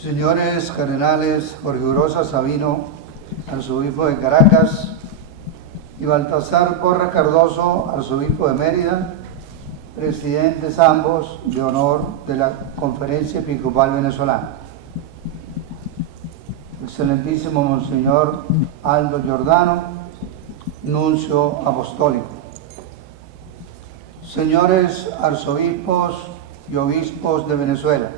Señores cardenales Jorge Urosa Sabino, arzobispo de Caracas, y Baltasar Porras Cardoso, arzobispo de Mérida, presidentes ambos de honor de la Conferencia Episcopal Venezolana. Excelentísimo Monseñor Aldo Giordano, nuncio apostólico. Señores arzobispos y obispos de Venezuela.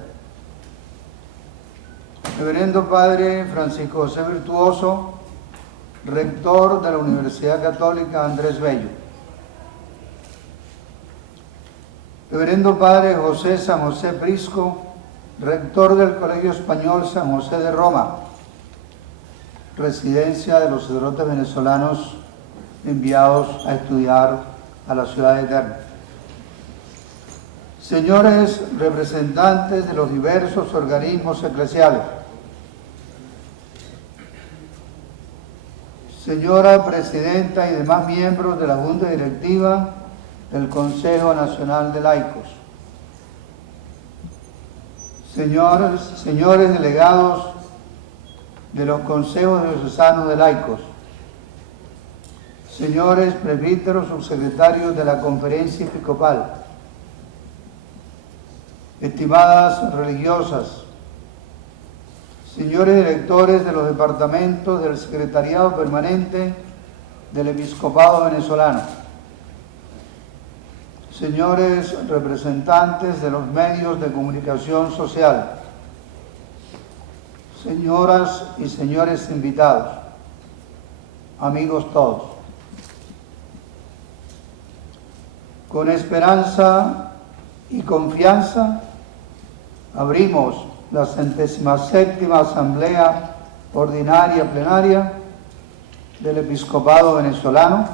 Reverendo Padre Francisco José Virtuoso, rector de la Universidad Católica Andrés Bello. Reverendo Padre José San José Prisco, rector del Colegio Español San José de Roma, residencia de los sacerdotes venezolanos enviados a estudiar a la ciudad eterna. Señores representantes de los diversos organismos eclesiales, señora presidenta y demás miembros de la Junta Directiva del Consejo Nacional de Laicos, señores delegados de los consejos diocesanos de laicos, señores presbíteros subsecretarios de la Conferencia Episcopal, estimadas religiosas, señores directores de los departamentos del Secretariado Permanente del Episcopado Venezolano, señores representantes de los medios de comunicación social, señoras y señores invitados, amigos todos. Con esperanza y confianza abrimos la 77ª Asamblea Ordinaria Plenaria del Episcopado Venezolano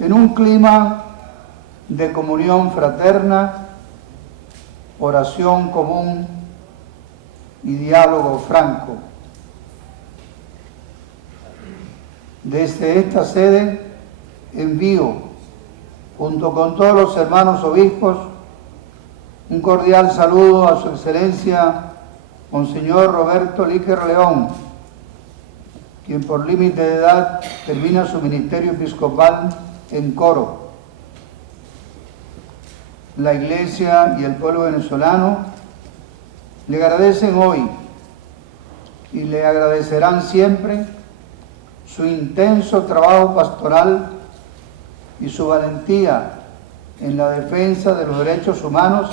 en un clima de comunión fraterna, oración común y diálogo franco. Desde esta sede envío, junto con todos los hermanos obispos, un cordial saludo a su excelencia Monseñor Roberto Líquer León, quien por límite de edad termina su ministerio episcopal en Coro. La Iglesia y el pueblo venezolano le agradecen hoy y le agradecerán siempre su intenso trabajo pastoral y su valentía en la defensa de los derechos humanos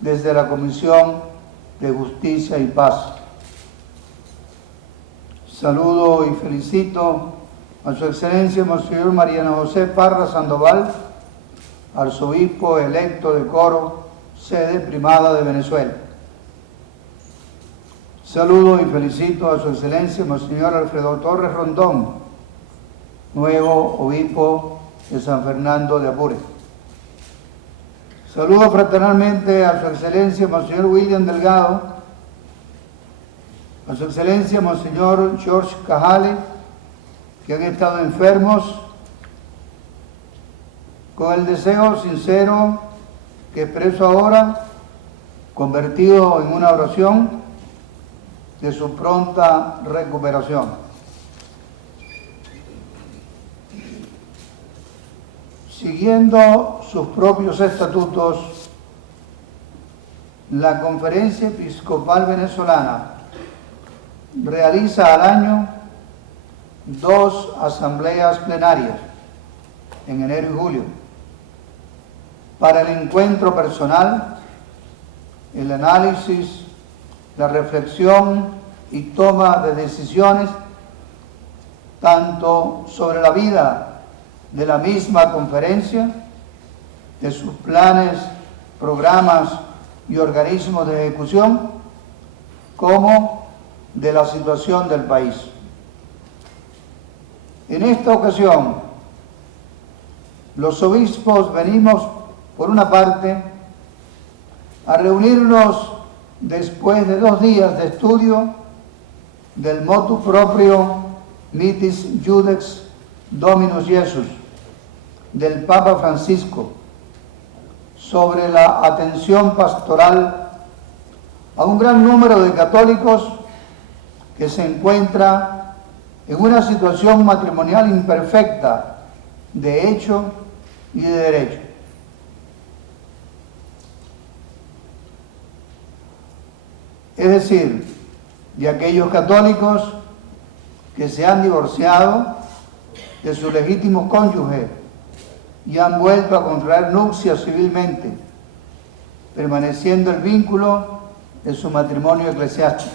desde la Comisión de Justicia y Paz. Saludo y felicito a su excelencia Monseñor Mariano José Parra Sandoval, arzobispo electo de Coro, sede primada de Venezuela. Saludo y felicito a su excelencia Monseñor Alfredo Torres Rondón, nuevo obispo de San Fernando de Apure. Saludo fraternalmente a su excelencia Monseñor William Delgado, a su excelencia Monseñor George Cajale, que han estado enfermos, con el deseo sincero que expreso ahora, convertido en una oración, de su pronta recuperación. Siguiendo sus propios estatutos, la Conferencia Episcopal Venezolana realiza al año 2 asambleas plenarias, en enero y julio, para el encuentro personal, el análisis, la reflexión y toma de decisiones, tanto sobre la vida de la misma conferencia, de sus planes, programas y organismos de ejecución, como de la situación del país. En esta ocasión, los obispos venimos, por una parte, a reunirnos después de 2 días de estudio del motu proprio Mitis Judex Dominus Jesus del Papa Francisco sobre la atención pastoral a un gran número de católicos que se encuentra en una situación matrimonial imperfecta de hecho y de derecho. Es decir, de aquellos católicos que se han divorciado de su legítimo cónyuge y han vuelto a contraer nupcias civilmente, permaneciendo el vínculo de su matrimonio eclesiástico.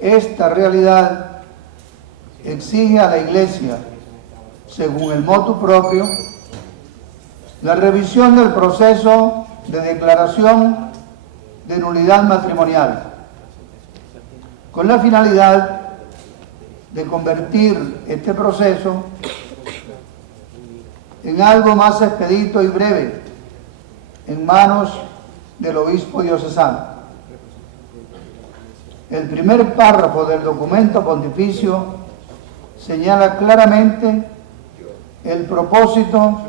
Esta realidad exige a la Iglesia, según el motu propio, la revisión del proceso de declaración de nulidad matrimonial, con la finalidad de convertir este proceso en algo más expedito y breve en manos del obispo diocesano. El primer párrafo del documento pontificio señala claramente el propósito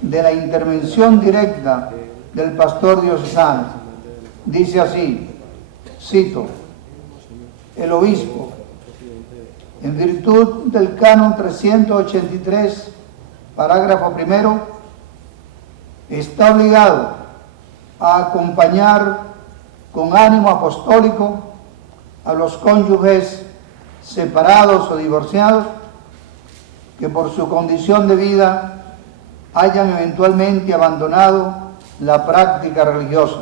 de la intervención directa del pastor diocesano. Dice así, cito, el obispo, en virtud del canon 383, parágrafo primero, está obligado a acompañar con ánimo apostólico a los cónyuges separados o divorciados que por su condición de vida hayan eventualmente abandonado la práctica religiosa.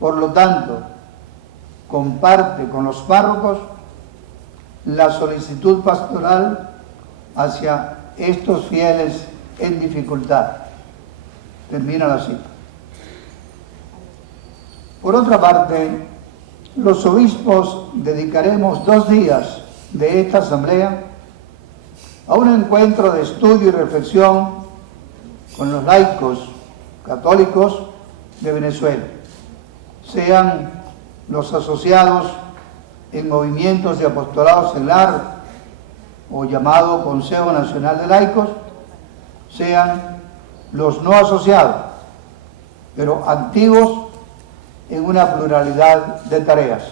Por lo tanto, comparte con los párrocos la solicitud pastoral hacia estos fieles en dificultad. Termina la cita. Por otra parte, los obispos dedicaremos 2 días de esta asamblea a un encuentro de estudio y reflexión con los laicos católicos de Venezuela, sean los asociados en movimientos de apostolado seglar o llamado Consejo Nacional de Laicos, sean los no asociados, pero activos en una pluralidad de tareas.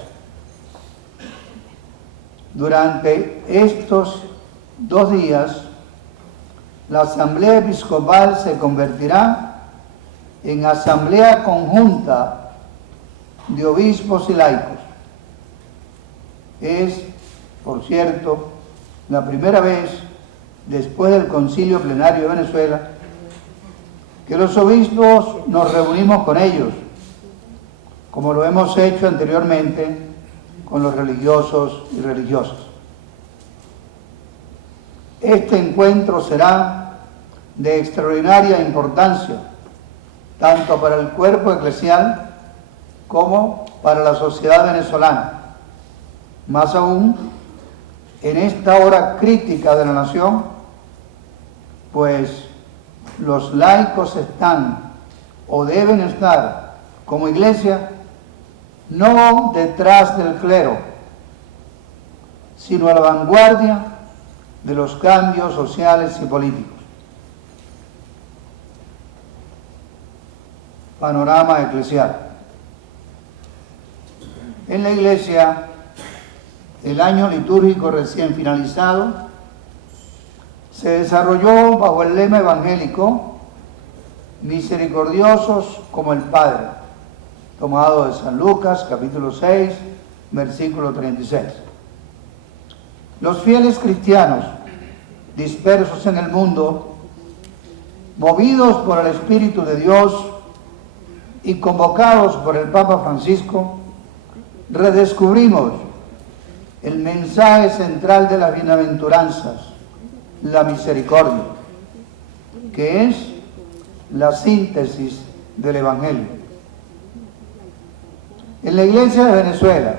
Durante estos 2 días, la Asamblea Episcopal se convertirá en asamblea conjunta de obispos y laicos. Es, por cierto, la primera vez después del Concilio Plenario de Venezuela que los obispos nos reunimos con ellos, como lo hemos hecho anteriormente con los religiosos y religiosas. Este encuentro será de extraordinaria importancia, tanto para el cuerpo eclesial como para la sociedad venezolana. Más aún, en esta hora crítica de la nación, pues los laicos están o deben estar como iglesia no detrás del clero, sino a la vanguardia de los cambios sociales y políticos. Panorama eclesial. En la Iglesia, el año litúrgico recién finalizado se desarrolló bajo el lema evangélico misericordiosos como el Padre, tomado de San Lucas, capítulo 6, versículo 36. Los fieles cristianos dispersos en el mundo, movidos por el Espíritu de Dios y convocados por el Papa Francisco, redescubrimos el mensaje central de las bienaventuranzas, la misericordia, que es la síntesis del Evangelio. En la Iglesia de Venezuela,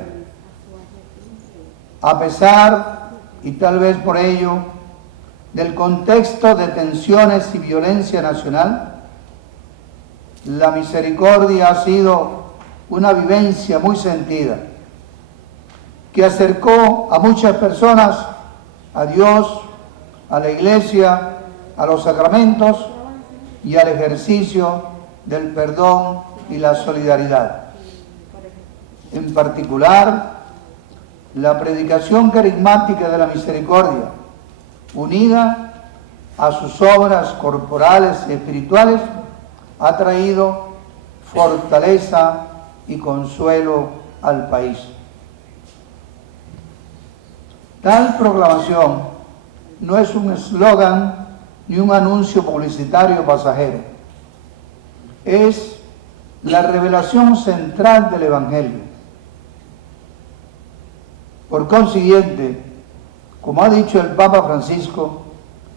a pesar, y tal vez por ello, del contexto de tensiones y violencia nacional, la misericordia ha sido una vivencia muy sentida, que acercó a muchas personas a Dios, a la Iglesia, a los sacramentos y al ejercicio del perdón y la solidaridad. En particular, la predicación carismática de la misericordia, unida a sus obras corporales y espirituales, ha traído fortaleza y consuelo al país. Tal proclamación no es un eslogan ni un anuncio publicitario pasajero. Es la revelación central del Evangelio. Por consiguiente, como ha dicho el Papa Francisco,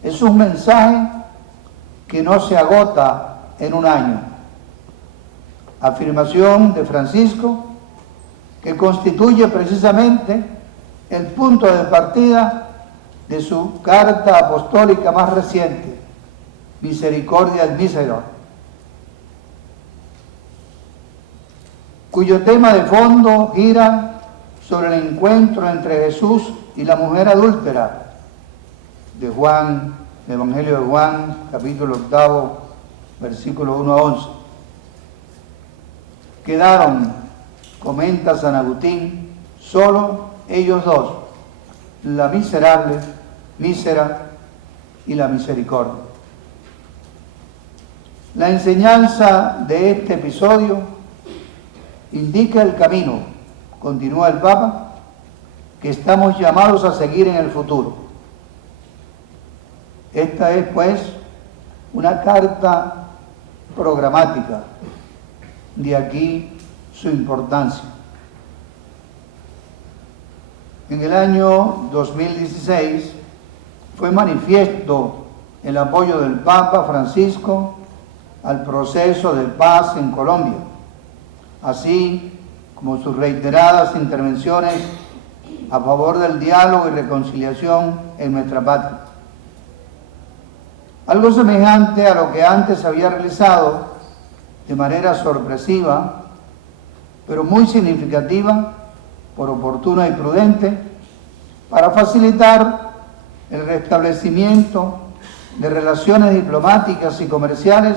es un mensaje que no se agota en un año. Afirmación de Francisco que constituye precisamente el punto de partida de su carta apostólica más reciente, Misericordia et Misera, cuyo tema de fondo gira sobre el encuentro entre Jesús y la mujer adúltera de Juan, el Evangelio de Juan, capítulo 8, versículos 1 a 11. Quedaron, comenta San Agustín, solo ellos dos, la miserable, mísera y la misericordia. La enseñanza de este episodio indica el camino, continúa el Papa, que estamos llamados a seguir en el futuro. Esta es, pues, una carta programática, de aquí su importancia. En el año 2016 fue manifiesto el apoyo del Papa Francisco al proceso de paz en Colombia, así como sus reiteradas intervenciones a favor del diálogo y reconciliación en nuestra patria. Algo semejante a lo que antes había realizado de manera sorpresiva, pero muy significativa, por oportuna y prudente, para facilitar el restablecimiento de relaciones diplomáticas y comerciales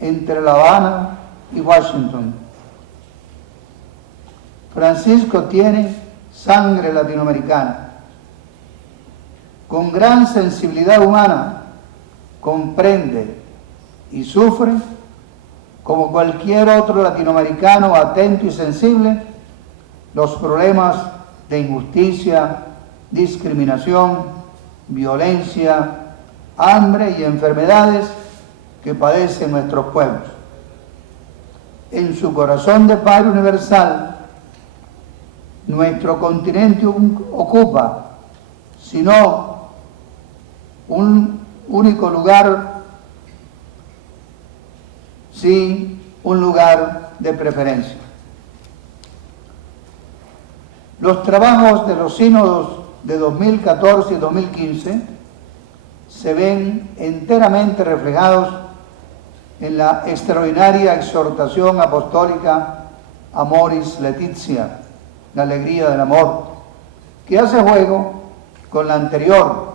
entre La Habana y Washington. Francisco tiene sangre latinoamericana. Con gran sensibilidad humana, comprende y sufre, como cualquier otro latinoamericano atento y sensible, los problemas de injusticia, discriminación, violencia, hambre y enfermedades que padecen nuestros pueblos. En su corazón de Padre universal, nuestro continente ocupa, si no un único lugar, sí un lugar de preferencia. Los trabajos de los sínodos de 2014 y 2015 se ven enteramente reflejados en la extraordinaria exhortación apostólica Amoris Laetitia, la alegría del amor, que hace juego con la anterior,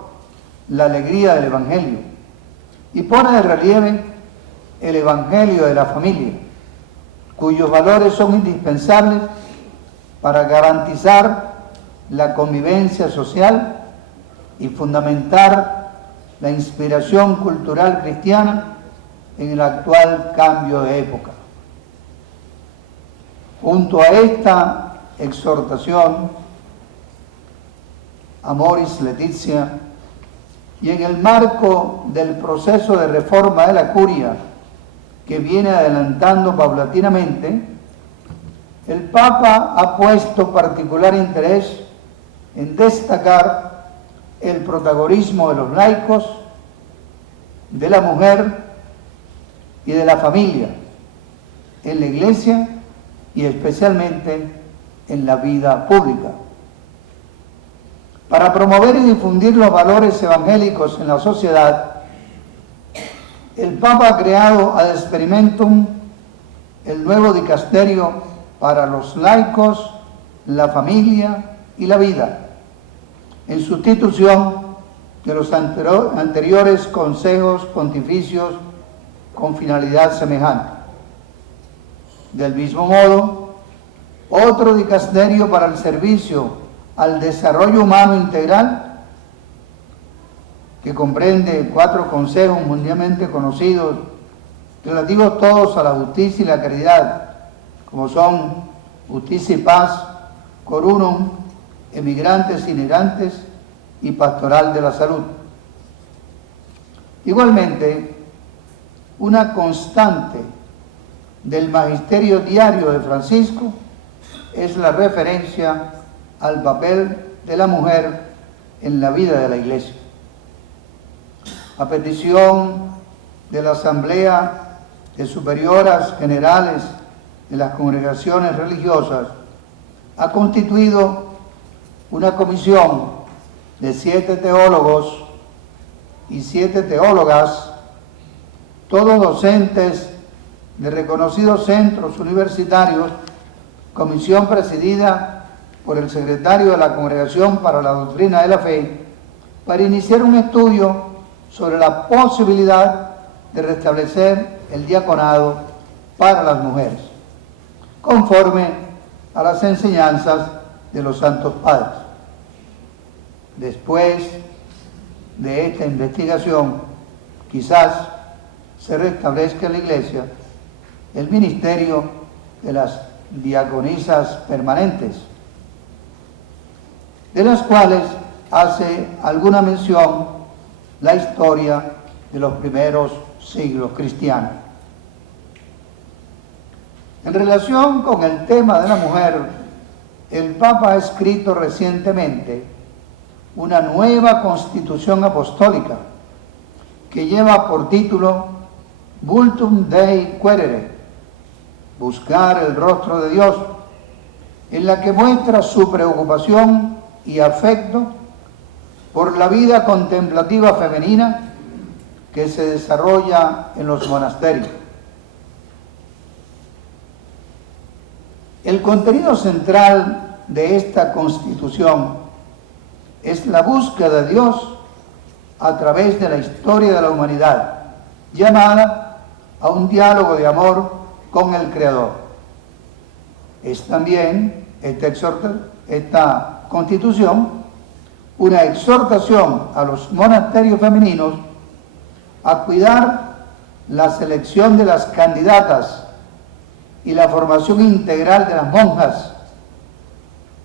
la alegría del Evangelio, y pone de relieve el Evangelio de la familia, cuyos valores son indispensables para garantizar la convivencia social y fundamentar la inspiración cultural cristiana en el actual cambio de época. Junto a esta exhortación, Amoris Laetitia, y en el marco del proceso de reforma de la curia que viene adelantando paulatinamente, el Papa ha puesto particular interés en destacar el protagonismo de los laicos, de la mujer y de la familia en la Iglesia y especialmente en la vida pública. Para promover y difundir los valores evangélicos en la sociedad, el Papa ha creado ad experimentum el nuevo dicasterio para los laicos, la familia y la vida, en sustitución de los anteriores consejos pontificios con finalidad semejante. Del mismo modo, otro dicasterio para el servicio al desarrollo humano integral, que comprende 4 consejos mundialmente conocidos, relativos todos a la justicia y la caridad, como son Justicia y Paz, Coruno, Emigrantes y Migrantes y Pastoral de la Salud. Igualmente, una constante del magisterio diario de Francisco es la referencia al papel de la mujer en la vida de la Iglesia. A petición de la Asamblea de Superioras Generales de las Congregaciones Religiosas, ha constituido una comisión de 7 teólogos y 7 teólogas, todos docentes de reconocidos centros universitarios, comisión presidida por el secretario de la Congregación para la Doctrina de la Fe, para iniciar un estudio sobre la posibilidad de restablecer el diaconado para las mujeres, conforme a las enseñanzas de los Santos Padres. Después de esta investigación, quizás se restablezca en la Iglesia el ministerio de las diaconisas permanentes, de las cuales hace alguna mención la historia de los primeros siglos cristianos. En relación con el tema de la mujer, el Papa ha escrito recientemente una nueva constitución apostólica que lleva por título Vultum Dei Quaerere, buscar el rostro de Dios, en la que muestra su preocupación y afecto por la vida contemplativa femenina que se desarrolla en los monasterios. El contenido central de esta Constitución es la búsqueda de Dios a través de la historia de la humanidad, llamada a un diálogo de amor con el Creador. Es también esta Constitución una exhortación a los monasterios femeninos a cuidar la selección de las candidatas y la formación integral de las monjas,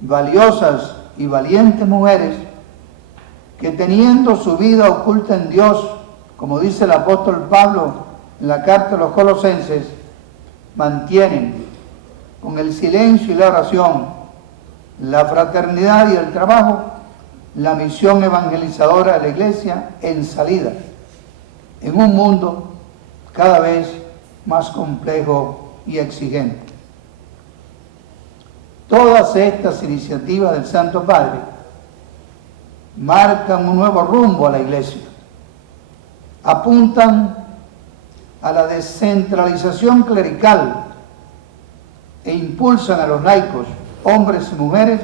valiosas y valientes mujeres que, teniendo su vida oculta en Dios, como dice el apóstol Pablo en la carta a los Colosenses, mantienen con el silencio y la oración, la fraternidad y el trabajo, la misión evangelizadora de la Iglesia en salida, en un mundo cada vez más complejo y exigente. Todas estas iniciativas del Santo Padre marcan un nuevo rumbo a la Iglesia, apuntan a la descentralización clerical e impulsan a los laicos, hombres y mujeres,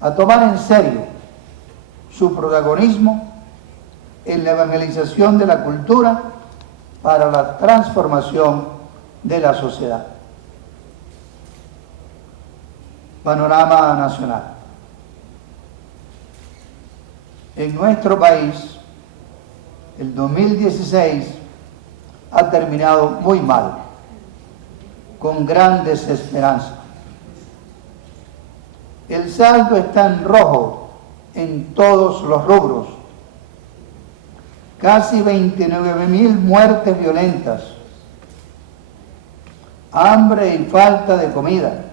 a tomar en serio su protagonismo en la evangelización de la cultura para la transformación de la sociedad. Panorama nacional. En nuestro país, el 2016 ha terminado muy mal, con gran desesperanza. El saldo está en rojo en todos los rubros. Casi 29.000 muertes violentas, hambre y falta de comida,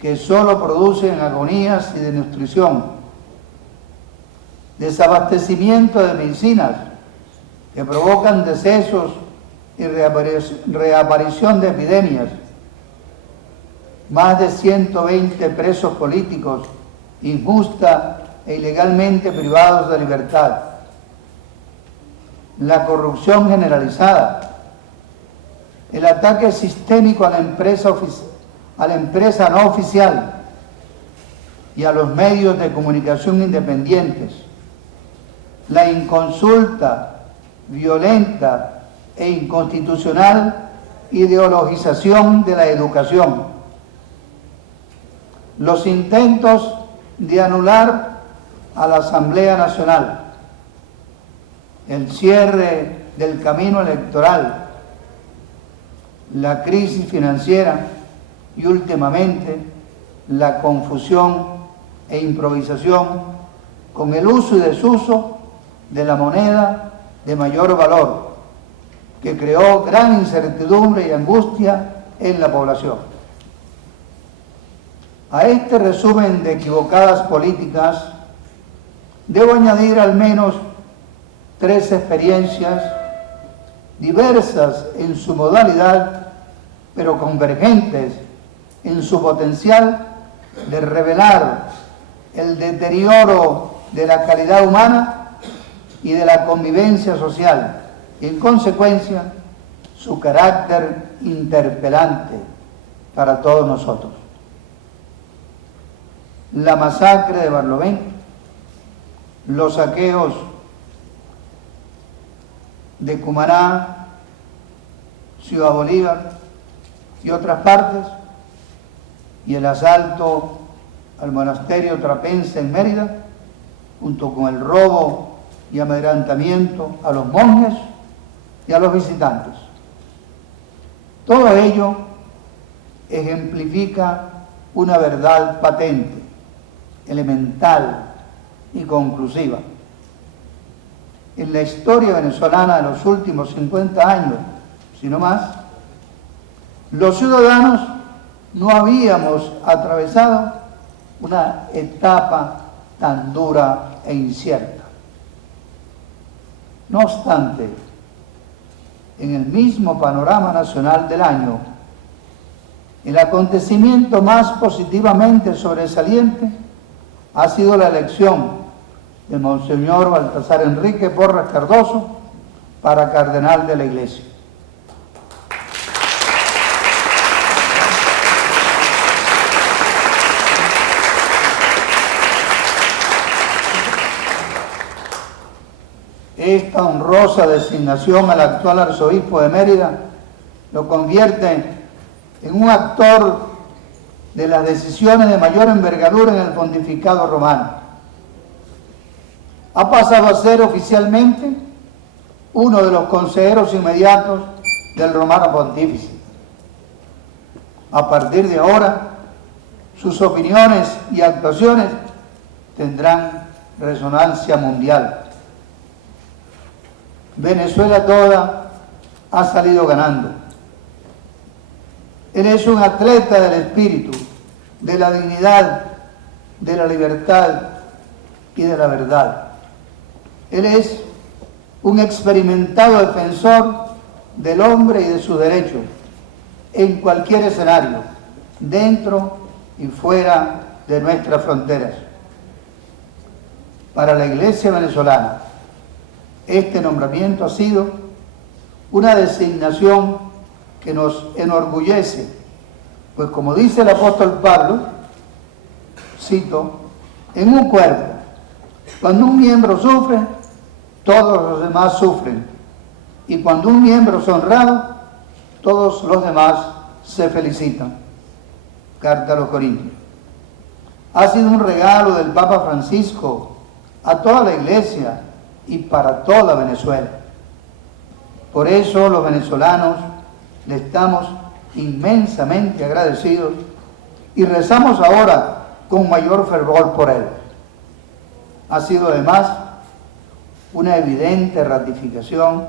que solo producen agonías y desnutrición, desabastecimiento de medicinas que provocan decesos y reaparición de epidemias, más de 120 presos políticos injusta e ilegalmente privados de libertad, la corrupción generalizada, el ataque sistémico a la empresa no oficial y a los medios de comunicación independientes, la inconsulta, violenta e inconstitucional ideologización de la educación, los intentos de anular a la Asamblea Nacional, el cierre del camino electoral, la crisis financiera y últimamente la confusión e improvisación con el uso y desuso de la moneda de mayor valor, que creó gran incertidumbre y angustia en la población. A este resumen de equivocadas políticas debo añadir al menos 3 experiencias diversas en su modalidad, pero convergentes en su potencial de revelar el deterioro de la calidad humana y de la convivencia social, y en consecuencia su carácter interpelante para todos nosotros. La masacre de Barlovento, los saqueos de Cumaná, Ciudad Bolívar y otras partes, y el asalto al monasterio trapense en Mérida, junto con el robo y amedrentamiento a los monjes y a los visitantes. Todo ello ejemplifica una verdad patente, elemental y conclusiva. En la historia venezolana de los últimos 50 años, si no más, los ciudadanos no habíamos atravesado una etapa tan dura e incierta. No obstante, en el mismo panorama nacional del año, el acontecimiento más positivamente sobresaliente ha sido la elección de Monseñor Baltasar Enrique Porras Cardoso para cardenal de la Iglesia. Esta honrosa designación al actual arzobispo de Mérida lo convierte en un actor de las decisiones de mayor envergadura en el pontificado romano. Ha pasado a ser oficialmente uno de los consejeros inmediatos del romano pontífice. A partir de ahora, sus opiniones y actuaciones tendrán resonancia mundial. Venezuela toda ha salido ganando. Él es un atleta del espíritu, de la dignidad, de la libertad y de la verdad. Él es un experimentado defensor del hombre y de sus derechos en cualquier escenario, dentro y fuera de nuestras fronteras. Para la Iglesia venezolana, este nombramiento ha sido una designación que nos enorgullece, pues como dice el apóstol Pablo, cito, en un cuerpo, cuando un miembro sufre, todos los demás sufren, y cuando un miembro es honrado, todos los demás se felicitan. Carta a los Corintios. Ha sido un regalo del Papa Francisco a toda la Iglesia y para toda Venezuela. Por eso los venezolanos le estamos inmensamente agradecidos y rezamos ahora con mayor fervor por él. Ha sido además una evidente ratificación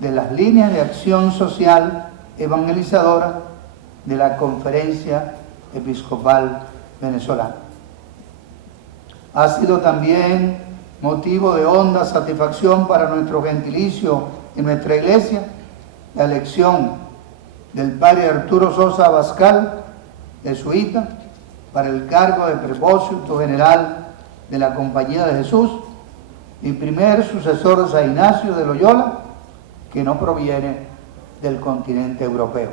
de las líneas de acción social evangelizadora de la Conferencia Episcopal Venezolana. Ha sido también motivo de honda satisfacción para nuestro gentilicio en nuestra iglesia la elección del padre Arturo Sosa Abascal, jesuita, para el cargo de prepósito general de la Compañía de Jesús y primer sucesor de San Ignacio de Loyola, que no proviene del continente europeo.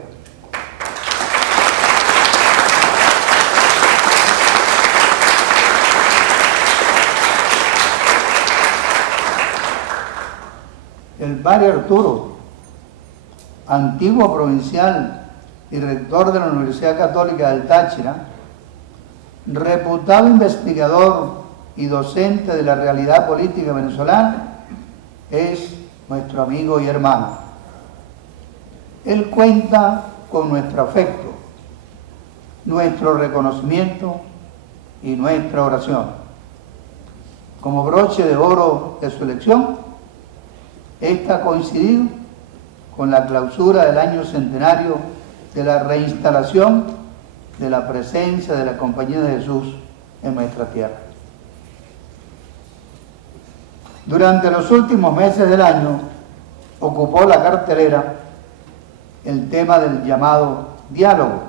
El padre Arturo antiguo provincial y rector de la Universidad Católica del Táchira, reputado investigador y docente de la realidad política venezolana, es nuestro amigo y hermano. Él cuenta con nuestro afecto, nuestro reconocimiento y nuestra oración. Como broche de oro de su elección, esta ha coincidido con la clausura del año centenario de la reinstalación de la presencia de la Compañía de Jesús en nuestra tierra. Durante los últimos meses del año ocupó la cartelera el tema del llamado diálogo.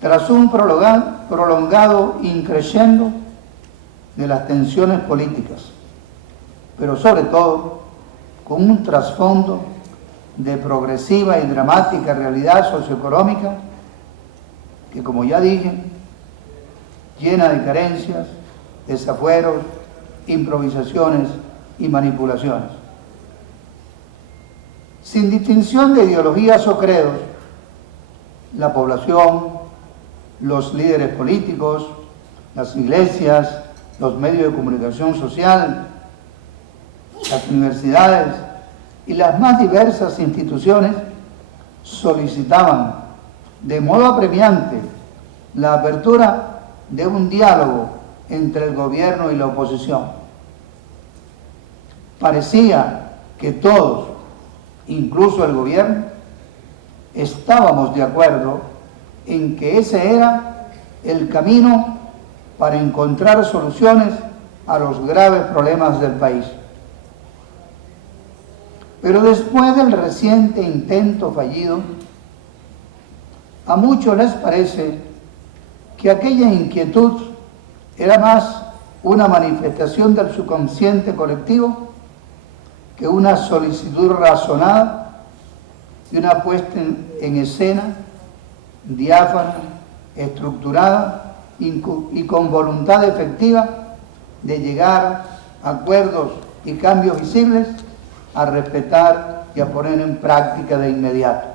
Tras un prolongado increciendo de las tensiones políticas, pero sobre todo con un trasfondo de progresiva y dramática realidad socioeconómica que, como ya dije, llena de carencias, desafueros, improvisaciones y manipulaciones. Sin distinción de ideologías o credos, la población, los líderes políticos, las iglesias, los medios de comunicación social, las universidades y las más diversas instituciones solicitaban de modo apremiante la apertura de un diálogo entre el gobierno y la oposición. Parecía que todos, incluso el gobierno, estábamos de acuerdo en que ese era el camino para encontrar soluciones a los graves problemas del país. Pero después del reciente intento fallido, a muchos les parece que aquella inquietud era más una manifestación del subconsciente colectivo que una solicitud razonada y una puesta en escena diáfana, estructurada y con voluntad efectiva de llegar a acuerdos y cambios visibles a respetar y a poner en práctica de inmediato.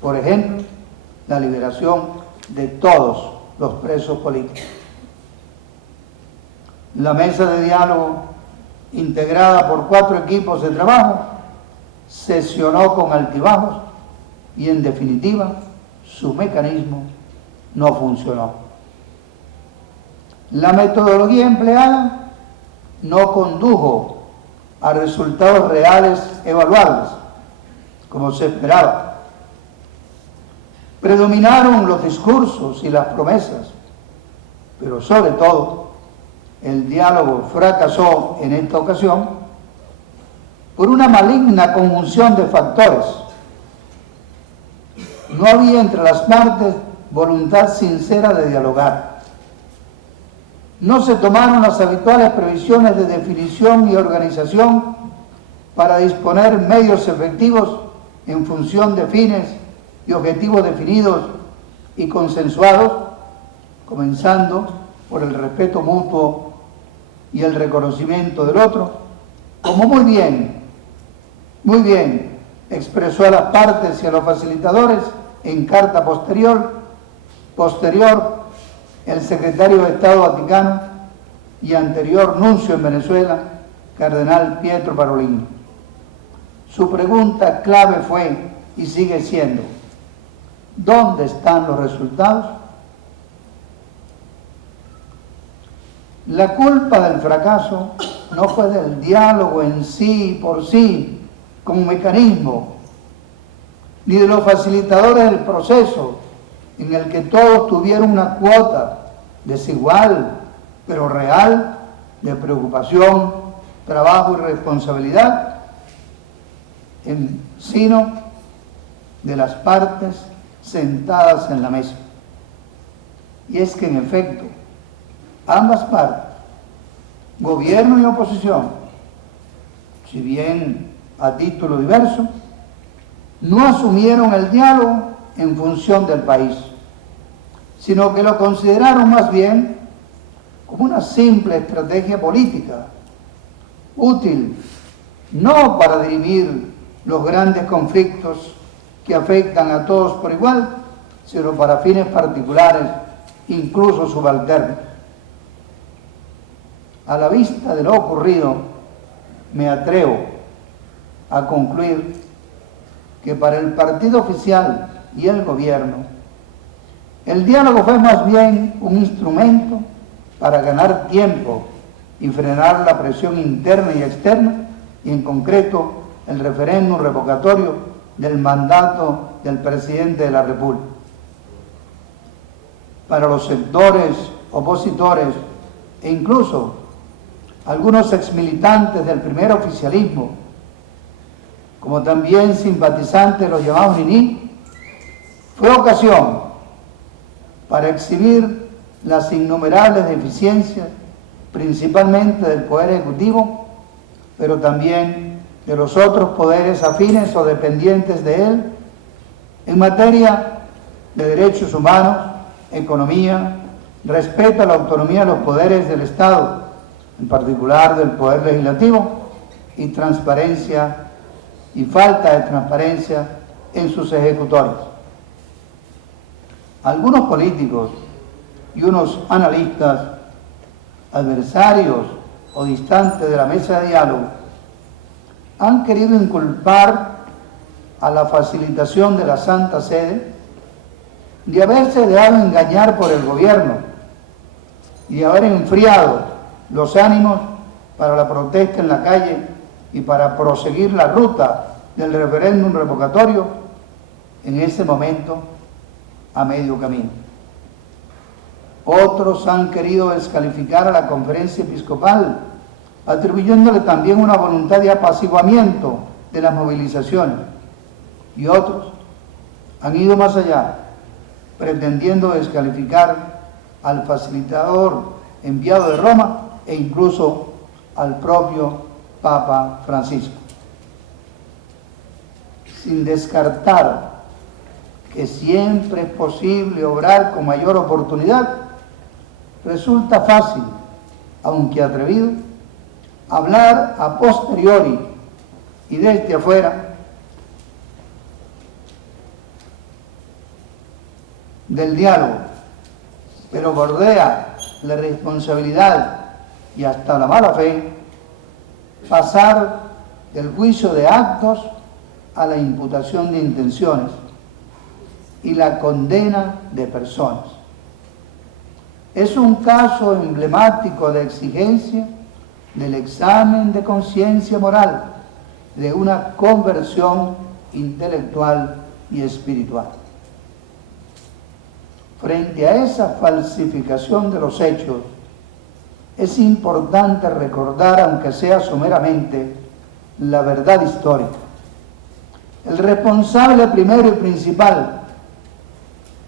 Por ejemplo, la liberación de todos los presos políticos. La mesa de diálogo, integrada por 4 equipos de trabajo, sesionó con altibajos y, en definitiva, su mecanismo no funcionó. La metodología empleada no condujo a resultados reales evaluables, como se esperaba. Predominaron los discursos y las promesas, pero sobre todo el diálogo fracasó en esta ocasión por una maligna conjunción de factores. No había entre las partes voluntad sincera de dialogar. No se tomaron las habituales previsiones de definición y organización para disponer medios efectivos en función de fines y objetivos definidos y consensuados, comenzando por el respeto mutuo y el reconocimiento del otro, como muy bien expresó a las partes y a los facilitadores en carta posterior el secretario de Estado Vaticano y anterior nuncio en Venezuela, cardenal Pietro Parolin. Su pregunta clave fue y sigue siendo: ¿dónde están los resultados? La culpa del fracaso no fue del diálogo en sí, por sí, como mecanismo, ni de los facilitadores del proceso, en el que todos tuvieron una cuota desigual, pero real, de preocupación, trabajo y responsabilidad, sino de las partes sentadas en la mesa. Y es que, en efecto, ambas partes, gobierno y oposición, si bien a título diverso, no asumieron el diálogo en función del país, sino que lo consideraron más bien como una simple estrategia política, útil no para dirimir los grandes conflictos que afectan a todos por igual, sino para fines particulares, incluso subalternos. A la vista de lo ocurrido, me atrevo a concluir que para el partido oficial y el gobierno, el diálogo fue más bien un instrumento para ganar tiempo y frenar la presión interna y externa, y en concreto el referéndum revocatorio del mandato del presidente de la República. Para los sectores opositores e incluso algunos exmilitantes del primer oficialismo, como también simpatizantes de los llamados NINI, fue ocasión para exhibir las innumerables deficiencias, principalmente del Poder Ejecutivo, pero también de los otros poderes afines o dependientes de él, en materia de derechos humanos, economía, respeto a la autonomía de los poderes del Estado, en particular del Poder Legislativo, y transparencia y falta de transparencia en sus ejecutores. Algunos políticos y unos analistas, adversarios o distantes de la mesa de diálogo, han querido inculpar a la facilitación de la Santa Sede de haberse dejado engañar por el gobierno y haber enfriado los ánimos para la protesta en la calle y para proseguir la ruta del referéndum revocatorio en ese momento a medio camino. Otros han querido descalificar a la Conferencia Episcopal, atribuyéndole también una voluntad de apaciguamiento de las movilizaciones, y otros han ido más allá, pretendiendo descalificar al facilitador enviado de Roma e incluso al propio Papa Francisco. Sin descartar que siempre es posible obrar con mayor oportunidad, resulta fácil, aunque atrevido, hablar a posteriori y desde afuera del diálogo, pero bordea la responsabilidad y hasta la mala fe pasar del juicio de actos a la imputación de intenciones y la condena de personas. Es un caso emblemático de exigencia del examen de conciencia moral, de una conversión intelectual y espiritual. Frente a esa falsificación de los hechos, es importante recordar, aunque sea someramente, la verdad histórica. El responsable primero y principal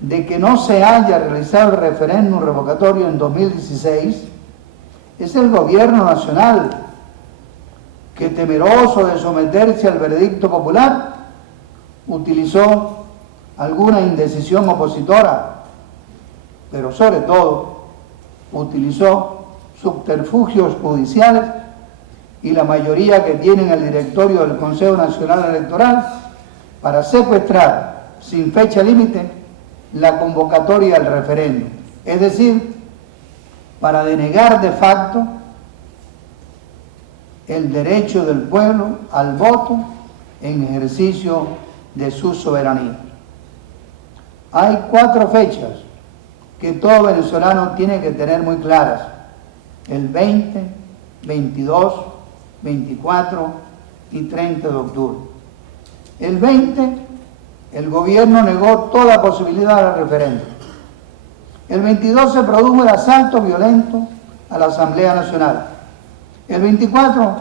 de que no se haya realizado el referéndum revocatorio en 2016 es el gobierno nacional, que temeroso de someterse al veredicto popular, utilizó alguna indecisión opositora, pero sobre todo utilizó subterfugios judiciales y la mayoría que tiene en el directorio del Consejo Nacional Electoral para secuestrar sin fecha límite la convocatoria del referéndum, es decir, para denegar de facto el derecho del pueblo al voto en ejercicio de su soberanía. Hay 4 fechas que todo venezolano tiene que tener muy claras: el 20, 22, 24 y 30 de octubre. El 20, el gobierno negó toda posibilidad de referéndum. El 22 se produjo el asalto violento a la Asamblea Nacional. El 24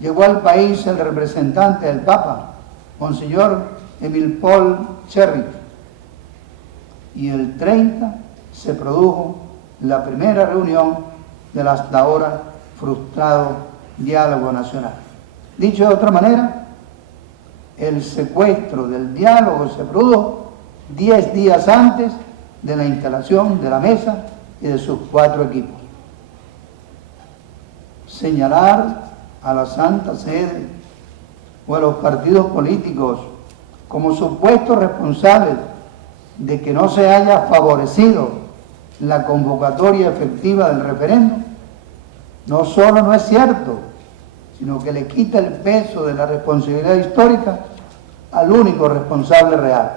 llegó al país el representante del Papa, Monseñor Emil Paul Cherrick. Y el 30 se produjo la primera reunión del hasta ahora frustrado diálogo nacional. Dicho de otra manera, el secuestro del diálogo se produjo 10 días antes de la instalación de la mesa y de sus 4 equipos. Señalar a la Santa Sede o a los partidos políticos como supuestos responsables de que no se haya favorecido la convocatoria efectiva del referéndum, no solo no es cierto, sino que le quita el peso de la responsabilidad histórica al único responsable real,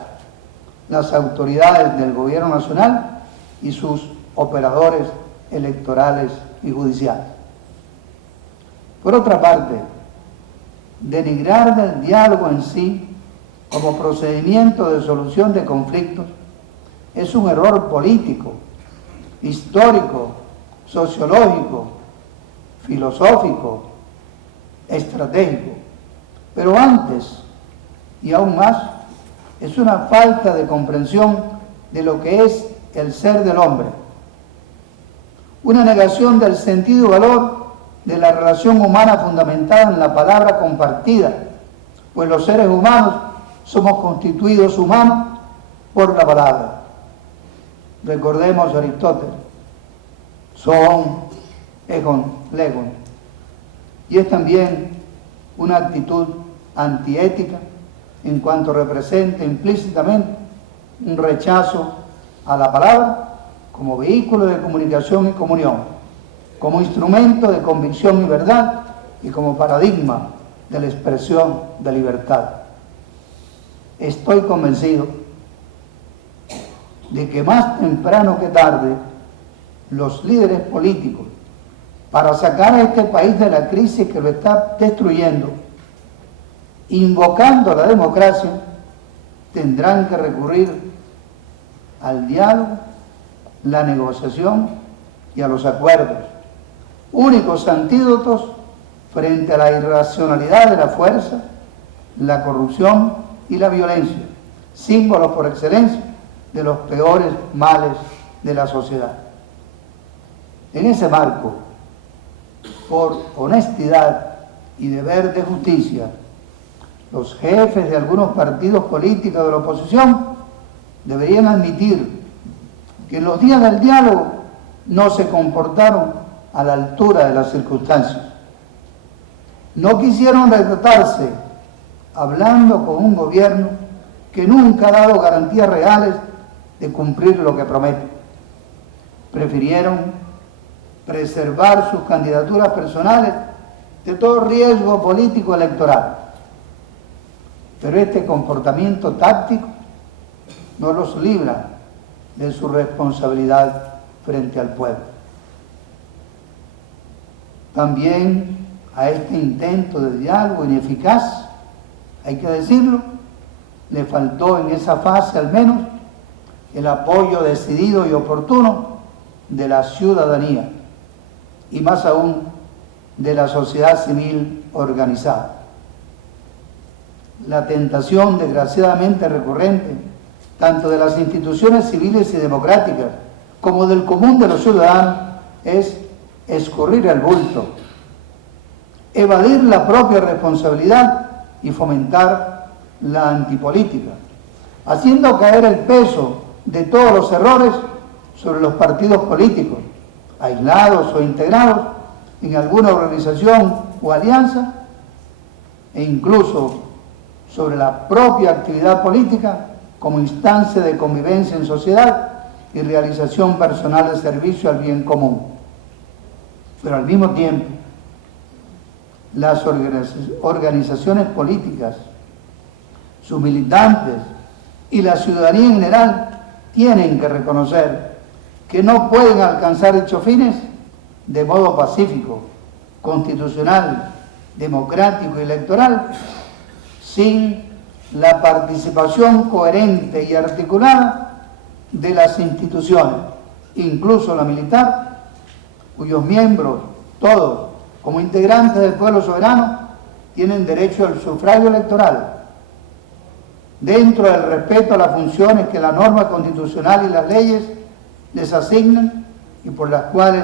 las autoridades del gobierno nacional y sus operadores electorales y judiciales. Por otra parte, denigrar del diálogo en sí como procedimiento de solución de conflictos es un error político, histórico, sociológico, filosófico, estratégico. Pero antes, y aún más, es una falta de comprensión de lo que es el ser del hombre, una negación del sentido y valor de la relación humana fundamentada en la palabra compartida, pues los seres humanos somos constituidos humanos por la palabra. Recordemos a Aristóteles, zoon, egon, legon. Y es también una actitud antiética en cuanto representa implícitamente un rechazo a la palabra como vehículo de comunicación y comunión, como instrumento de convicción y verdad y como paradigma de la expresión de libertad. Estoy convencido de que más temprano que tarde los líderes políticos, para sacar a este país de la crisis que lo está destruyendo, invocando a la democracia, tendrán que recurrir al diálogo, la negociación y a los acuerdos, únicos antídotos frente a la irracionalidad de la fuerza, la corrupción y la violencia, símbolos por excelencia de los peores males de la sociedad. En ese marco, por honestidad y deber de justicia, los jefes de algunos partidos políticos de la oposición deberían admitir que en los días del diálogo no se comportaron a la altura de las circunstancias. No quisieron retratarse hablando con un gobierno que nunca ha dado garantías reales de cumplir lo que promete. Prefirieron preservar sus candidaturas personales de todo riesgo político electoral. Pero este comportamiento táctico no los libra de su responsabilidad frente al pueblo. También a este intento de diálogo ineficaz, hay que decirlo, le faltó en esa fase al menos el apoyo decidido y oportuno de la ciudadanía y más aún de la sociedad civil organizada. La tentación desgraciadamente recurrente tanto de las instituciones civiles y democráticas como del común de los ciudadanos es escurrir el bulto, evadir la propia responsabilidad y fomentar la antipolítica, haciendo caer el peso de todos los errores sobre los partidos políticos, aislados o integrados en alguna organización o alianza, e incluso sobre la propia actividad política como instancia de convivencia en sociedad y realización personal de servicio al bien común. Pero al mismo tiempo, las organizaciones políticas, sus militantes y la ciudadanía en general tienen que reconocer que no pueden alcanzar dichos fines de modo pacífico, constitucional, democrático y electoral sin la participación coherente y articulada de las instituciones, incluso la militar, cuyos miembros, todos, como integrantes del pueblo soberano, tienen derecho al sufragio electoral, dentro del respeto a las funciones que la norma constitucional y las leyes les asignan y por las cuales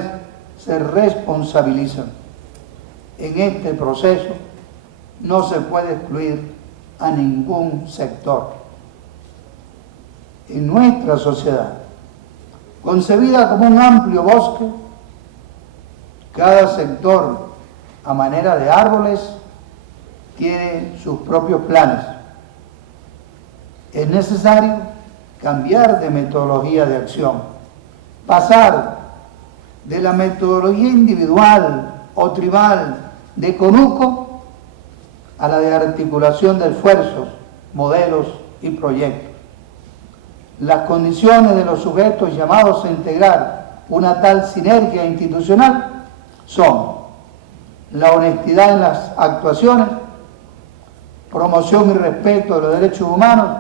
se responsabilizan. En este proceso no se puede excluir a ningún sector. En nuestra sociedad, concebida como un amplio bosque, cada sector, a manera de árboles, tiene sus propios planes. Es necesario cambiar de metodología de acción, pasar de la metodología individual o tribal de conuco a la de articulación de esfuerzos, modelos y proyectos. Las condiciones de los sujetos llamados a integrar una tal sinergia institucional son la honestidad en las actuaciones, promoción y respeto de los derechos humanos,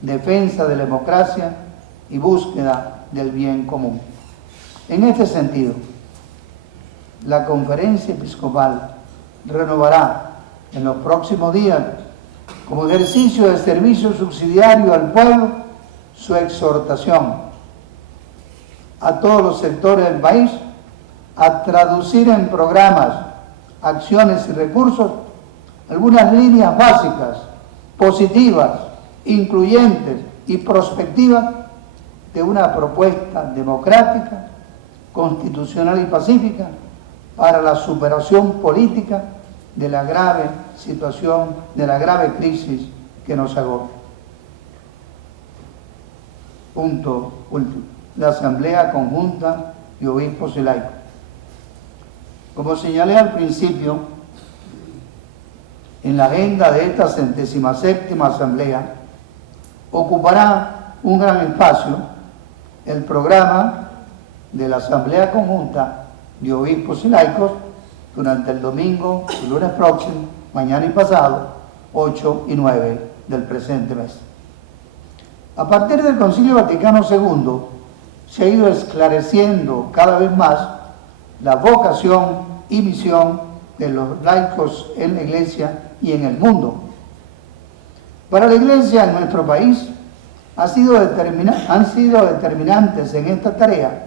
defensa de la democracia y búsqueda del bien común. En este sentido, la Conferencia Episcopal renovará en los próximos días, como ejercicio de servicio subsidiario al pueblo, su exhortación a todos los sectores del país a traducir en programas, acciones y recursos algunas líneas básicas, positivas, incluyentes y prospectivas de una propuesta democrática, constitucional y pacífica para la superación política de la grave situación, de la grave crisis que nos agobia. Punto último. La Asamblea Conjunta de Obispos y Laicos. Como señalé al principio, en la agenda de esta 77ª Asamblea ocupará un gran espacio el programa de la Asamblea Conjunta de Obispos y Laicos durante el domingo y lunes próximo, mañana y pasado, 8 y 9 del presente mes. A partir del Concilio Vaticano II se ha ido esclareciendo cada vez más la vocación y misión de los laicos en la Iglesia y en el mundo. Para la Iglesia en nuestro país han sido determinantes en esta tarea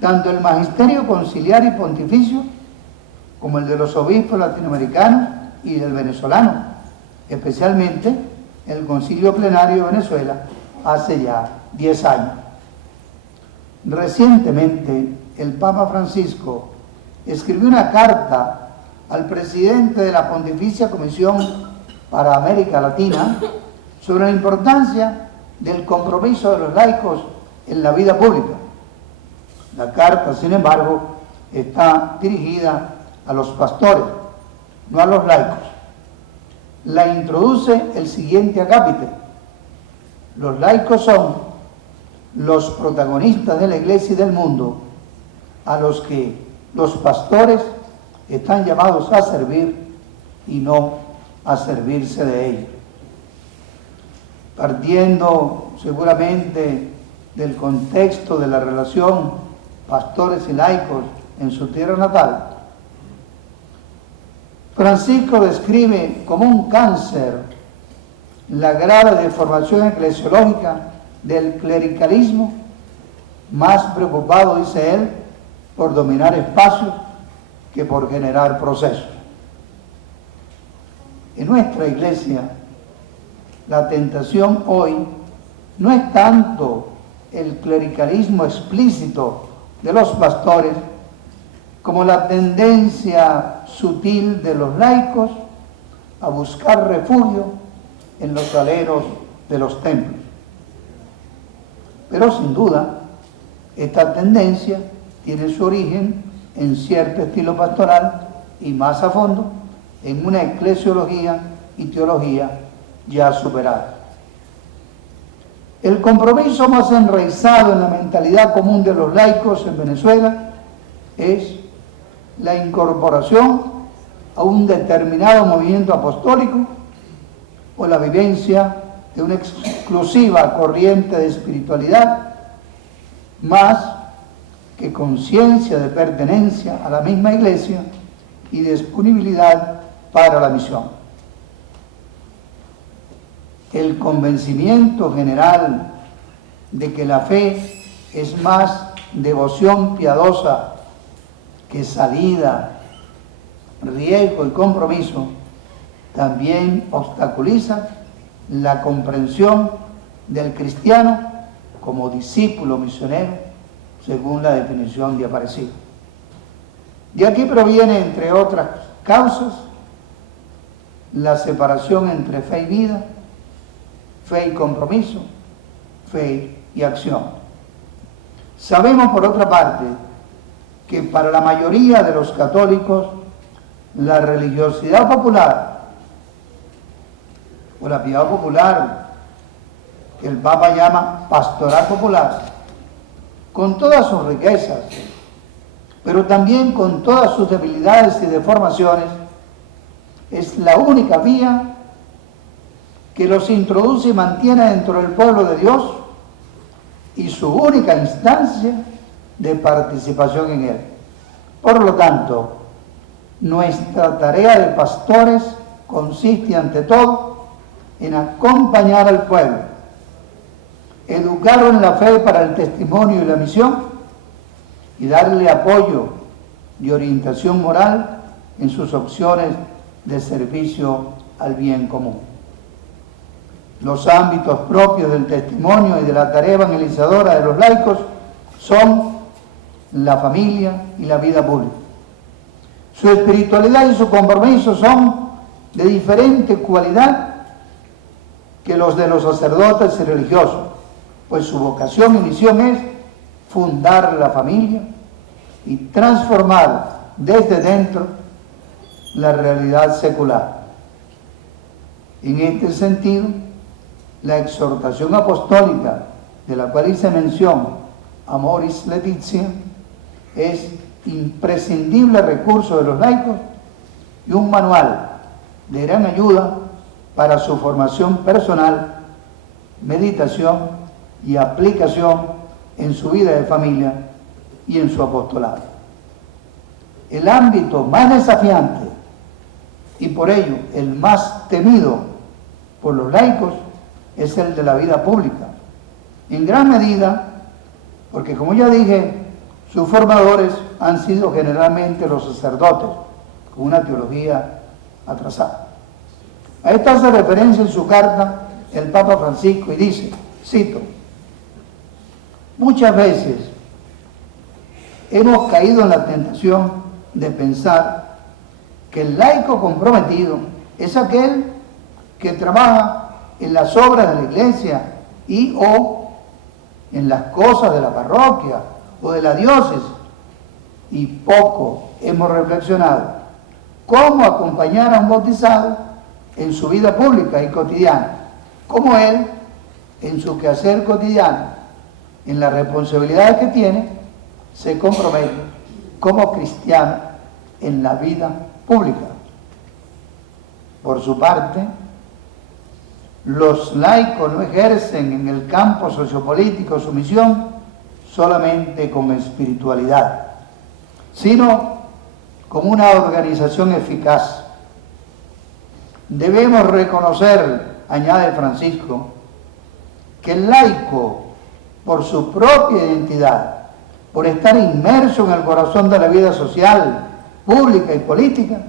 tanto el magisterio conciliar y pontificio como el de los obispos latinoamericanos y del venezolano, especialmente el Concilio Plenario de Venezuela hace ya 10 años. Recientemente, el Papa Francisco escribió una carta al presidente de la Pontificia Comisión para América Latina sobre la importancia del compromiso de los laicos en la vida pública. La carta, sin embargo, está dirigida a los pastores, no a los laicos. La introduce el siguiente acápite: los laicos son los protagonistas de la Iglesia y del mundo, a los que los pastores están llamados a servir y no a servirse de ellos. Partiendo seguramente del contexto de la relación pastores y laicos en su tierra natal, Francisco describe como un cáncer la grave deformación eclesiológica del clericalismo, más preocupado, dice él, por dominar espacios que por generar procesos. En nuestra Iglesia, la tentación hoy no es tanto el clericalismo explícito de los pastores como la tendencia sutil de los laicos a buscar refugio en los aleros de los templos. Pero sin duda, esta tendencia tiene su origen en cierto estilo pastoral y más a fondo en una eclesiología y teología ya superadas. El compromiso más enraizado en la mentalidad común de los laicos en Venezuela es la incorporación a un determinado movimiento apostólico o la vivencia de una exclusiva corriente de espiritualidad, más que conciencia de pertenencia a la misma Iglesia y disponibilidad para la misión. El convencimiento general de que la fe es más devoción piadosa que salida, riesgo y compromiso también obstaculiza la comprensión del cristiano como discípulo misionero, según la definición de Aparecido. De aquí proviene, entre otras causas, la separación entre fe y vida, fe y compromiso, fe y acción. Sabemos, por otra parte, que para la mayoría de los católicos la religiosidad popular o la piedad popular, que el Papa llama pastoral popular, con todas sus riquezas, pero también con todas sus debilidades y deformaciones, es la única vía que los introduce y mantiene dentro del pueblo de Dios y su única instancia de participación en él. Por lo tanto, nuestra tarea de pastores consiste ante todo en acompañar al pueblo, educarlo en la fe para el testimonio y la misión y darle apoyo y orientación moral en sus opciones de servicio al bien común. Los ámbitos propios del testimonio y de la tarea evangelizadora de los laicos son la familia y la vida pública. Su espiritualidad y su compromiso son de diferente cualidad que los de los sacerdotes y religiosos, pues su vocación y misión es fundar la familia y transformar desde dentro la realidad secular. En este sentido, la exhortación apostólica de la cual hice mención, Amoris Laetitia, es imprescindible recurso de los laicos y un manual de gran ayuda para su formación personal, meditación y aplicación en su vida de familia y en su apostolado. El ámbito más desafiante y por ello el más temido por los laicos es el de la vida pública, en gran medida porque, como ya dije, sus formadores han sido generalmente los sacerdotes, con una teología atrasada. A esto hace referencia en su carta el Papa Francisco y dice, cito, muchas veces hemos caído en la tentación de pensar que el laico comprometido es aquel que trabaja en las obras de la iglesia y o en las cosas de la parroquia o de la diócesis, y poco hemos reflexionado cómo acompañar a un bautizado en su vida pública y cotidiana, cómo él, en su quehacer cotidiano, en las responsabilidades que tiene, se compromete como cristiano en la vida pública. Por su parte, los laicos no ejercen en el campo sociopolítico su misión solamente con espiritualidad, sino como una organización eficaz. Debemos reconocer, añade Francisco, que el laico, por su propia identidad, por estar inmerso en el corazón de la vida social, pública y política,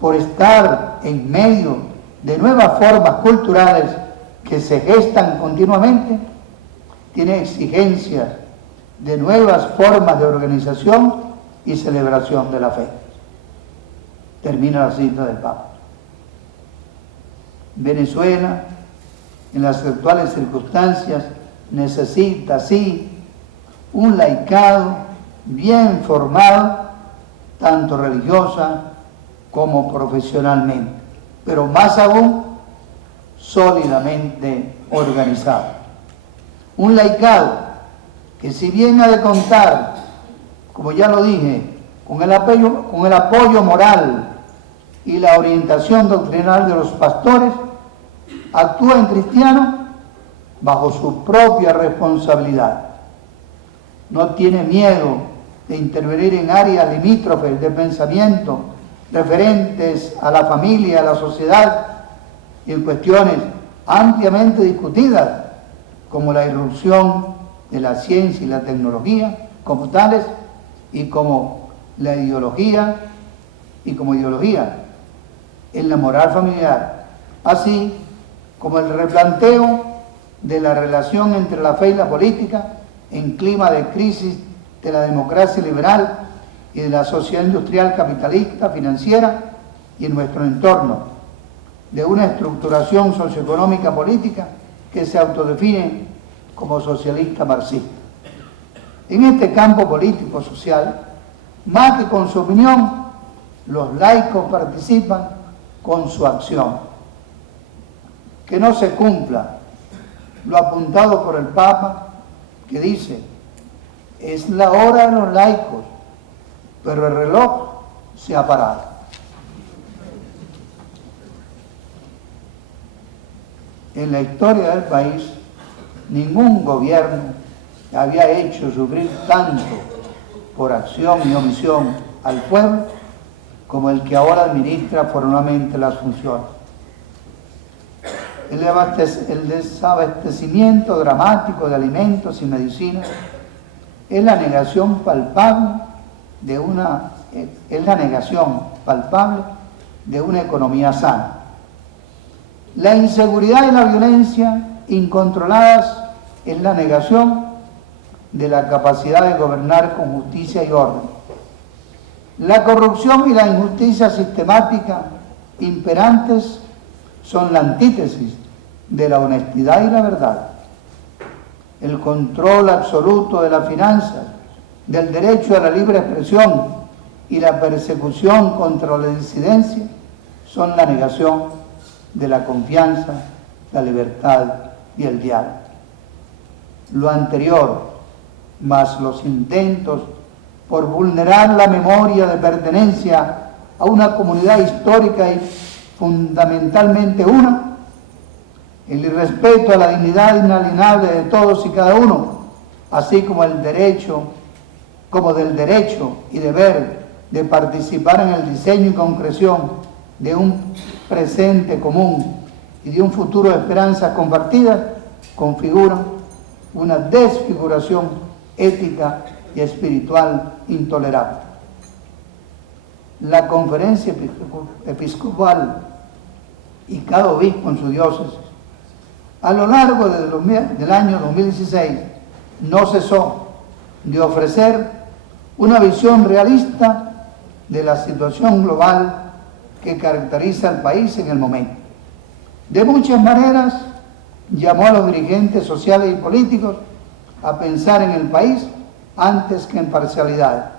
por estar en medio de nuevas formas culturales que se gestan continuamente, tiene exigencias de nuevas formas de organización y celebración de la fe. Termina la cita del Papa. Venezuela, en las actuales circunstancias, necesita, sí, un laicado bien formado, tanto religiosa como profesionalmente, pero más aún, sólidamente organizado. Un laicado que, si bien ha de contar, como ya lo dije, con el apoyo moral y la orientación doctrinal de los pastores, actúa en cristiano bajo su propia responsabilidad. No tiene miedo de intervenir en áreas limítrofes de pensamiento referentes a la familia, a la sociedad y en cuestiones ampliamente discutidas como la irrupción de la ciencia y la tecnología como tales y como la ideología en la moral familiar, así como el replanteo de la relación entre la fe y la política en clima de crisis de la democracia liberal y de la sociedad industrial capitalista financiera y en nuestro entorno, de una estructuración socioeconómica política que se autodefine como socialista marxista. En este campo político-social, más que con su opinión, los laicos participan con su acción. Que no se cumpla lo apuntado por el Papa, que dice: es la hora de los laicos, pero el reloj se ha parado. En la historia del país, ningún gobierno había hecho sufrir tanto por acción y omisión al pueblo como el que ahora administra formalmente las funciones. El desabastecimiento dramático de alimentos y medicinas es la negación palpable de una economía sana. La inseguridad y la violencia incontroladas es la negación de la capacidad de gobernar con justicia y orden. La corrupción y la injusticia sistemática imperantes son la antítesis de la honestidad y la verdad. El control absoluto de las finanzas, del derecho a la libre expresión y la persecución contra la disidencia son la negación de la confianza, la libertad y el diálogo. Lo anterior, más los intentos por vulnerar la memoria de pertenencia a una comunidad histórica y fundamentalmente una, el irrespeto a la dignidad inalienable de todos y cada uno, así como del derecho y deber de participar en el diseño y concreción de un presente común y de un futuro de esperanzas compartidas, configuran una desfiguración ética y espiritual intolerable. La Conferencia Episcopal y cada obispo en su diócesis, a lo largo del año 2016, no cesó de ofrecer una visión realista de la situación global que caracteriza al país en el momento. De muchas maneras, llamó a los dirigentes sociales y políticos a pensar en el país antes que en parcialidad.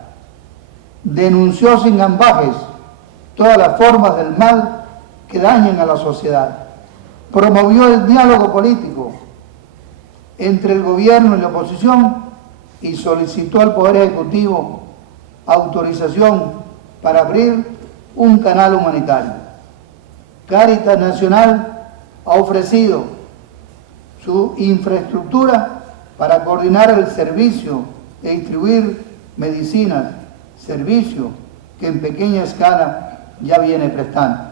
Denunció sin ambajes todas las formas del mal que dañan a la sociedad. Promovió el diálogo político entre el gobierno y la oposición y solicitó al Poder Ejecutivo autorización para abrir un canal humanitario. Cáritas Nacional ha ofrecido su infraestructura para coordinar el servicio e distribuir medicinas, servicio que en pequeña escala ya viene prestando.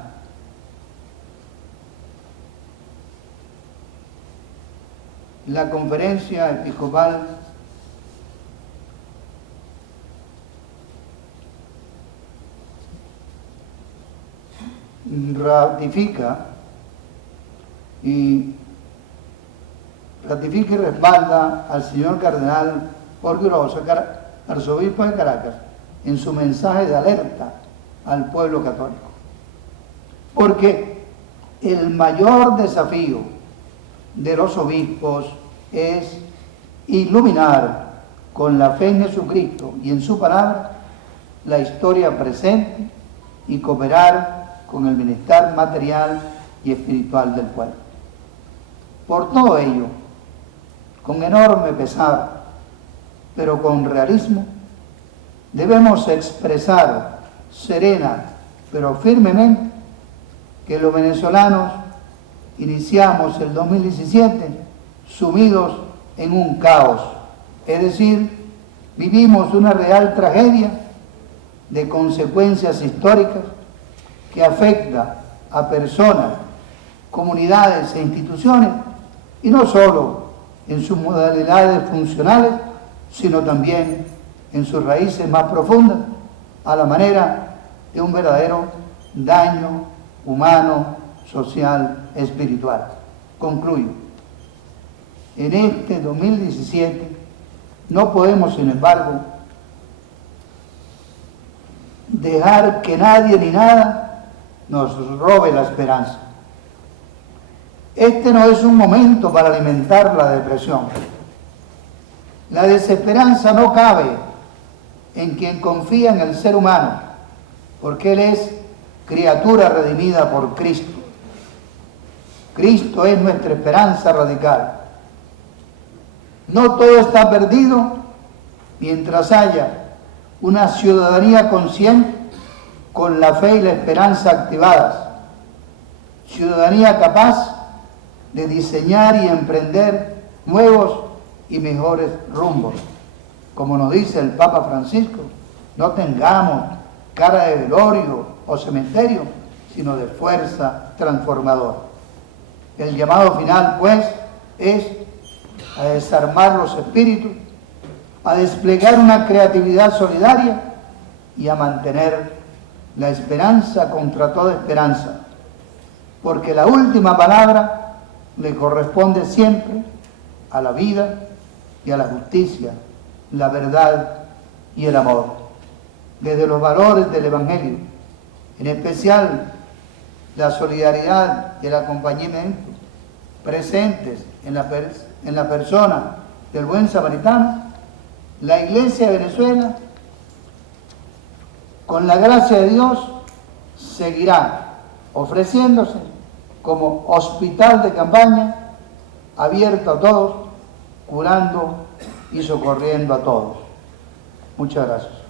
La Conferencia Episcopal ratifica y respalda al señor cardenal Jorge Orozo, arzobispo de Caracas, en su mensaje de alerta al pueblo católico. Porque el mayor desafío de los obispos es iluminar con la fe en Jesucristo y en su palabra la historia presente y cooperar con el bienestar material y espiritual del pueblo. Por todo ello, con enorme pesar, pero con realismo, debemos expresar serena pero firmemente que los venezolanos iniciamos el 2017 sumidos en un caos, es decir, vivimos una real tragedia de consecuencias históricas que afecta a personas, comunidades e instituciones, y no solo en sus modalidades funcionales, sino también en sus raíces más profundas, a la manera de un verdadero daño humano, social, espiritual. Concluyo. En este 2017 no podemos, sin embargo, dejar que nadie ni nada nos robe la esperanza. Este no es un momento para alimentar la depresión. La desesperanza no cabe en quien confía en el ser humano, porque él es criatura redimida por Cristo. Cristo es nuestra esperanza radical. No todo está perdido mientras haya una ciudadanía consciente con la fe y la esperanza activadas. Ciudadanía capaz de diseñar y emprender nuevos y mejores rumbos. Como nos dice el Papa Francisco, no tengamos cara de velorio o cementerio, sino de fuerza transformadora. El llamado final, pues, es a desarmar los espíritus, a desplegar una creatividad solidaria y a mantener la esperanza contra toda esperanza, porque la última palabra le corresponde siempre a la vida y a la justicia, la verdad y el amor. Desde los valores del Evangelio, en especial la solidaridad y el acompañamiento presentes en la persona del buen samaritano, la Iglesia de Venezuela, con la gracia de Dios, seguirá ofreciéndose como hospital de campaña, abierto a todos, curando y socorriendo a todos. Muchas gracias.